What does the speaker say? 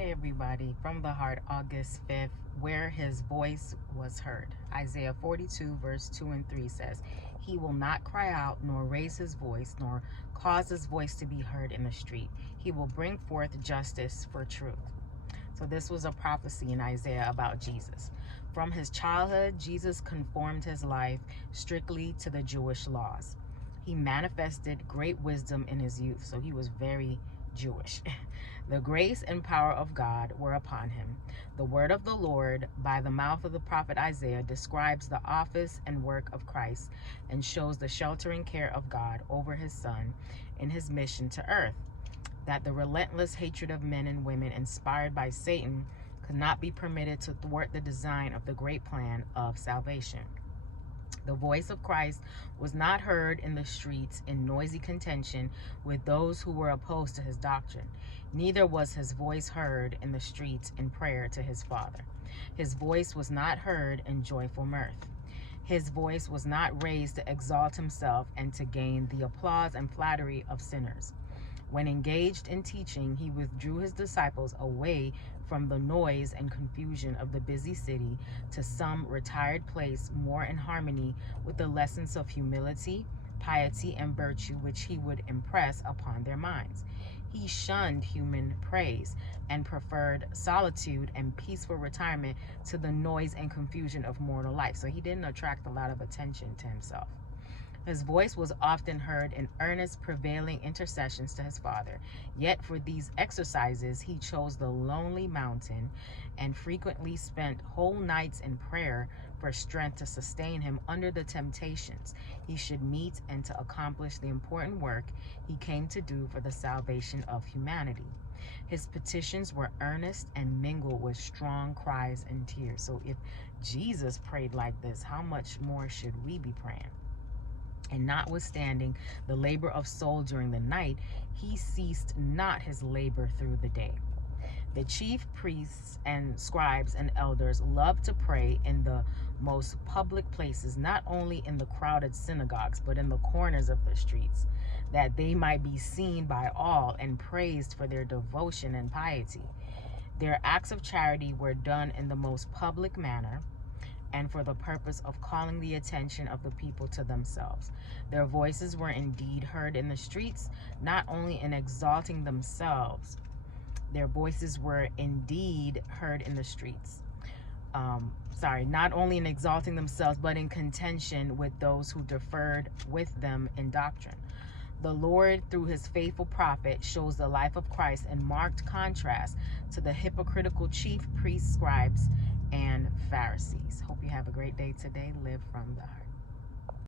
Hey everybody, from the heart, August 5th, where his voice was heard. Isaiah 42 verse 2 and 3 says, "He will not cry out, nor raise his voice, nor cause his voice to be heard in the street. He will bring forth justice for truth." So this was a prophecy in Isaiah about Jesus. From his childhood, Jesus conformed his life strictly to the Jewish laws. He manifested great wisdom in his youth, so he was very Jewish. The grace and power of God were upon him. The word of the Lord by the mouth of the prophet Isaiah describes the office and work of Christ and shows the sheltering care of God over his son in his mission to earth, that the relentless hatred of men and women inspired by Satan could not be permitted to thwart the design of the great plan of salvation. The voice of Christ was not heard in the streets in noisy contention with those who were opposed to his doctrine. Neither was his voice heard in the streets in prayer to his Father. His voice was not heard in joyful mirth. His voice was not raised to exalt himself and to gain the applause and flattery of sinners. When engaged in teaching, he withdrew his disciples away from the noise and confusion of the busy city to some retired place more in harmony with the lessons of humility, piety, and virtue which he would impress upon their minds. He shunned human praise and preferred solitude and peaceful retirement to the noise and confusion of mortal life. So he didn't attract a lot of attention to himself. His voice was often heard in earnest, prevailing intercessions to his Father. Yet for these exercises, he chose the lonely mountain and frequently spent whole nights in prayer for strength to sustain him under the temptations he should meet and to accomplish the important work he came to do for the salvation of humanity. His petitions were earnest and mingled with strong cries and tears. So if Jesus prayed like this, how much more should we be praying? And notwithstanding the labor of soul during the night, he ceased not his labor through the day. The chief priests and scribes and elders loved to pray in the most public places, not only in the crowded synagogues, but in the corners of the streets, that they might be seen by all and praised for their devotion and piety. Their acts of charity were done in the most public manner, and for the purpose of calling the attention of the people to themselves. Their voices were indeed heard in the streets, not only in exalting themselves. Their voices were indeed heard in the streets. Not only in exalting themselves, but in contention with those who differed with them in doctrine. The Lord, through his faithful prophet, shows the life of Christ in marked contrast to the hypocritical chief priests, scribes, and Pharisees. Hope you have a great day today. Live from the heart.